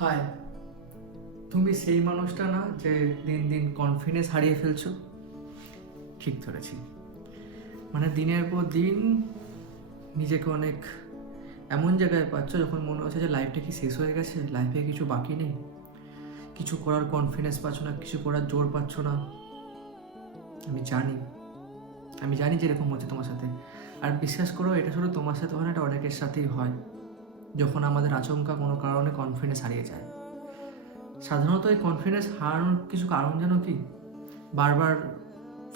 High, তুমি সেই মানুষটা না যে দিন দিন কনফিডেন্স হারিয়ে ফেলছো? ঠিক ধরেছি। মানে দিনের পর দিন নিজেকে অনেক এমন জায়গায় পাচ্ছ যখন মনে হচ্ছে যে লাইফটা কি শেষ হয়ে গেছে, লাইফে কিছু বাকি নেই, কিছু করার কনফিডেন্স পাচ্ছ না, কিছু করার জোর পাচ্ছ না। আমি জানি আমি জানি যে এরকম হচ্ছে তোমার সাথে। আর বিশ্বাস করো, এটা শুধু তোমার সাথে হয় না, এটা অনেকের সাথেই হয় যখন আমাদের আচমকা কোনো কারণে কনফিডেন্স হারিয়ে যায়। সাধারণত এই কনফিডেন্স হারানোর কিছু কারণ জানো কি? বারবার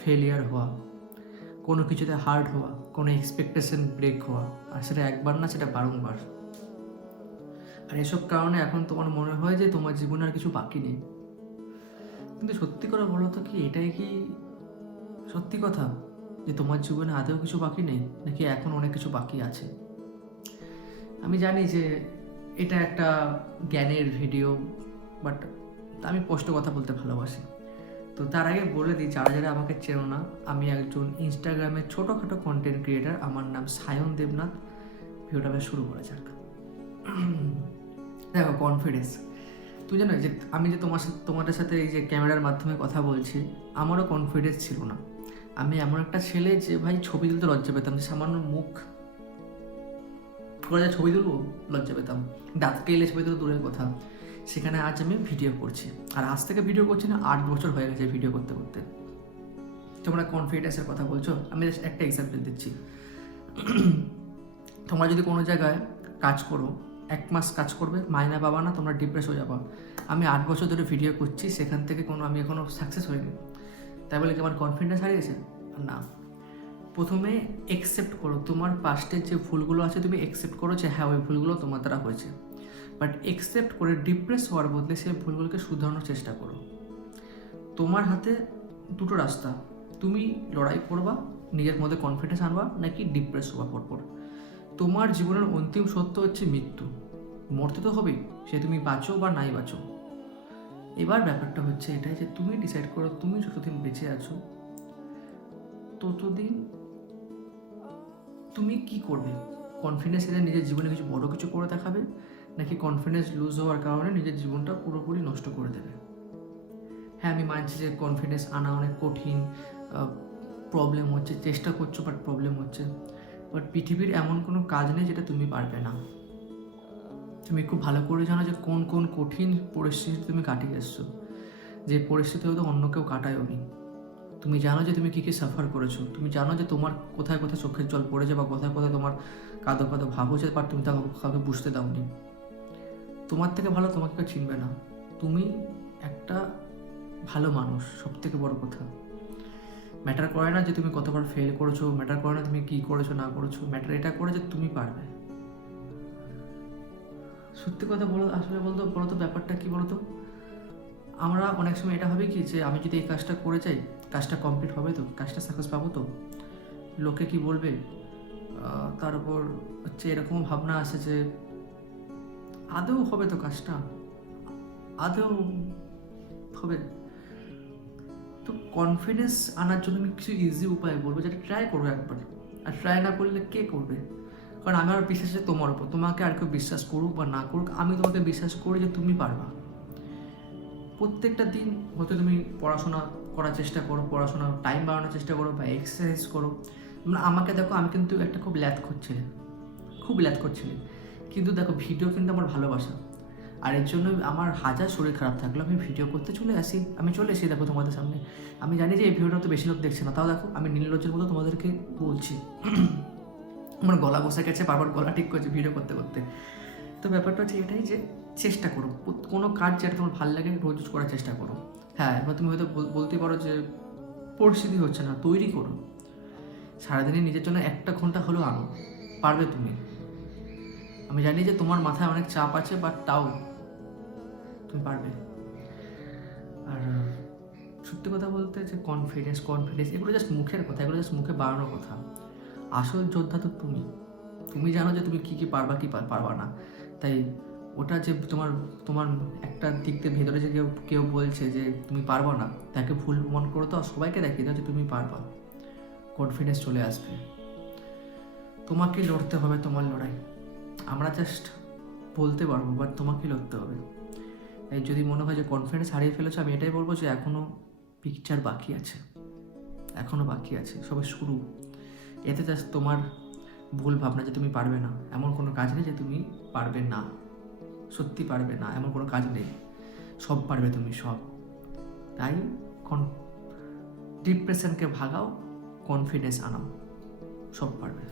ফেলিয়ার হওয়া, কোনো কিছুতে হার্ড হওয়া, কোনো এক্সপেকটেশন ব্রেক হওয়া, আর সেটা একবার না, সেটা বারংবার। আর এসব কারণে এখন তোমার মনে হয় যে তোমার জীবনে আর কিছু বাকি নেই। কিন্তু সত্যি করে বলো তো, কি এটাই কি সত্যি কথা যে তোমার জীবনে আদৌ কিছু বাকি নেই, নাকি এখন অনেক কিছু বাকি আছে? আমি জানি যে এটা একটা জ্ঞানের ভিডিও, বাট আমি স্পষ্ট কথা বলতে ভালোবাসি। তো তার আগে বলে দিই, যারা যারা আমাকে চেনো না, আমি একজন ইনস্টাগ্রামের ছোটোখাটো কন্টেন্ট ক্রিয়েটার। আমার নাম সায়ন দেবনাথ। ভিডিওটা বেশ শুরু করা যাক। দেখো, কনফিডেন্স, তুই জানো যে আমি যে তোমাদের সাথে এই যে ক্যামেরার মাধ্যমে কথা বলছি, আমারও কনফিডেন্স ছিল না। আমি এমন একটা ছেলে যে ভাই ছবি তুলতে লজ্জা পেতাম, যে সামান্য মুখ করে ছবি তুলবো, লজ্জা পেতাম। দাঁত কেলে ছবি তুলতে দূরের কথা। সেখানে আজ আমি ভিডিও করছি, আর আজ থেকে ভিডিও করছি না, 8 বছর হয়ে গেছে ভিডিও করতে করতে। তোমরা কনফিডেন্সের কথা বলছো, আমি জাস্ট একটা এক্সাম্পল দিচ্ছি। তোমরা যদি কোনো জায়গায় কাজ করো, 1 মাস কাজ করবে, মাইনা পাবা না, তোমরা ডিপ্রেস হয়ে যাবা। আমি 8 বছর ধরে ভিডিও করছি, সেখান থেকে আমি এখনও সাকসেস হইনি, তাই বলে কি আমার কনফিডেন্স হারিয়েছে? না। প্রথমে একসেপ্ট করো তোমার পাস্টের যে ভুলগুলো আছে, তুমি একসেপ্ট করো যে হ্যাঁ, ওই ভুলগুলো তোমার দ্বারা হয়েছে। বাট একসেপ্ট করে ডিপ্রেস হওয়ার বদলে সেই ভুলগুলোকে শুধরানোর চেষ্টা করো। তোমার হাতে দুটো রাস্তা, তুমি লড়াই করবা, নিজের মধ্যে কনফিডেন্স আনবা, নাকি ডিপ্রেস হওয়া পরপর। তোমার জীবনের অন্তিম সত্য হচ্ছে মৃত্যু। মরতে তো হবেই, সে তুমি বাঁচো বা নাই বাঁচো। এবার ব্যাপারটা হচ্ছে এটাই যে তুমি ডিসাইড করো, তুমি যতদিন বেঁচে আছো ততদিন তুমি কি করবে। কনফিডেন্স এলে নিজের জীবনে কিছু বড় কিছু করে দেখাবে, নাকি কনফিডেন্স লুজ হওয়ার কারণে নিজের জীবনটা পুরোপুরি নষ্ট করে দেবে। হ্যাঁ, আমি মানছি যে কনফিডেন্স আনা অনেক কঠিন, প্রবলেম হচ্ছে, চেষ্টা করছো বাট প্রবলেম হচ্ছে। বাট পৃথিবীর এমন কোনো কাজ নেই যেটা তুমি পারবে না। তুমি খুব ভালো করে জানো যে কোন কোন কঠিন পরিস্থিতি তুমি কাটিয়ে এসছো, যে পরিস্থিতি হয়তো অন্য কেউ কাটায়ওনি। তুমি জানো যে তুমি কী কী সাফার করেছো, তুমি জানো যে তোমার কোথায় কোথায় চোখের জল পড়েছে, বা কোথায় কোথায় তোমার কাঁদো কাঁদো ভাব হচ্ছে, বাট তুমি তা কাউকে বুঝতে দাওনি। তোমার থেকে ভালো তোমাকে কেউ চিনবে না। তুমি একটা ভালো মানুষ, সব থেকে বড় কথা। ম্যাটার করে না যে তুমি কতবার ফেল করেছো, ম্যাটার করে না তুমি কী করেছো না করেছো, ম্যাটার এটা করে যে তুমি পারবে। সত্যি কথা বলো, আসলে বলো তো ব্যাপারটা কী বলো তো। আমরা অনেক সময় এটা হবে কি, যে আমি যদি এই কাজটা করে যাই, কাজটা কমপ্লিট হবে তো, কাজটা সাকসেস পাবো তো, লোকে কি বলবে, তার উপর হচ্ছে এরকম ভাবনা আসে যে আদৌ হবে তো কাজটা, আদৌ হবে। তো কনফিডেন্স আনার জন্য আমি কিছু ইজি উপায় বলবো, যেটা ট্রাই করবো একবার। আর ট্রাই না করলে কে করবে? কারণ আমার বিশ্বাস আছে তোমার উপর, তোমাকে আর কেউ বিশ্বাস করুক বা না করুক, আমি তোমাকে বিশ্বাস করি যে তুমি পারবা। প্রত্যেকটা দিন হয়তো তুমি পড়াশোনা করার চেষ্টা করো, পড়াশোনা টাইম বাড়ানোর চেষ্টা করো, বা এক্সারসাইজ করো। আমাকে দেখো, আমি কিন্তু একটা খুব ল্যাথ করছিলে, কিন্তু দেখো ভিডিও কিন্তু আমার ভালোবাসা। আর এর জন্য আমার হাজার শরীর খারাপ থাকলে আমি ভিডিও করতে চলে আসি দেখো তোমাদের সামনে। আমি জানি যে এই ভিডিওটা তো বেশি লোক দেখছে না, তাও দেখো আমি নির্লজ্জের মতো তোমাদেরকে বলছি। আমার গলা বসে গেছে, বারবার গলা ঠিক করছে ভিডিও করতে করতে। তো ব্যাপারটা হচ্ছে এটাই যে চেষ্টা করো, কোনো কাজ যেটা তোমার ভালো লাগে রোজ করার চেষ্টা করো। হ্যাঁ, এবার তুমি হয়তো বলতে পারো যে পরিস্থিতি হচ্ছে না, তৈরি করো। সারাদিনে নিজের জন্য 1 ঘন্টা হলেও আনো, পারবে তুমি। আমি জানি যে তোমার মাথায় অনেক চাপ আছে, বাট তাও তুমি পারবে। আর সত্যি কথা বলতে, যে কনফিডেন্স এগুলো জাস্ট মুখের কথা, এগুলো জাস্ট মুখে বাড়ানোর কথা। আসল যোদ্ধা তো তুমি জানো যে তুমি কী পারবা, কী পারবা না। তাই ওটা যে তোমার একটা দিক দিয়ে ভেতরে যে কেউ বলছে যে তুমি পারবা না, তাকে ভুল প্রমাণ করো তো, সবাইকে দেখিয়ে দাও যে তুমি পারবা। কনফিডেন্স চলে আসবে। তোমাকে লড়তে হবে তোমার লড়াই। আমরা জাস্ট বলতে পারবো, বাট তোমাকেই লড়তে হবে। এই যদি মনে হয় যে কনফিডেন্স হারিয়ে ফেলেছো, আমি এটাই বলবো যে এখনও পিকচার বাকি আছে, এখনও বাকি আছে, সবে শুরু। এতে জাস্ট তোমার ভুল ভাবনা যে তুমি পারবে না, এমন কোনো কাজ নেই যে তুমি পারবে না, সত্যি পারবে না এমন কোনো কাজ নেই, সব পারবে তুমি, সব। তাই ডিপ্রেশনকে ভাগাও, কনফিডেন্স আনাও, সব পারবে।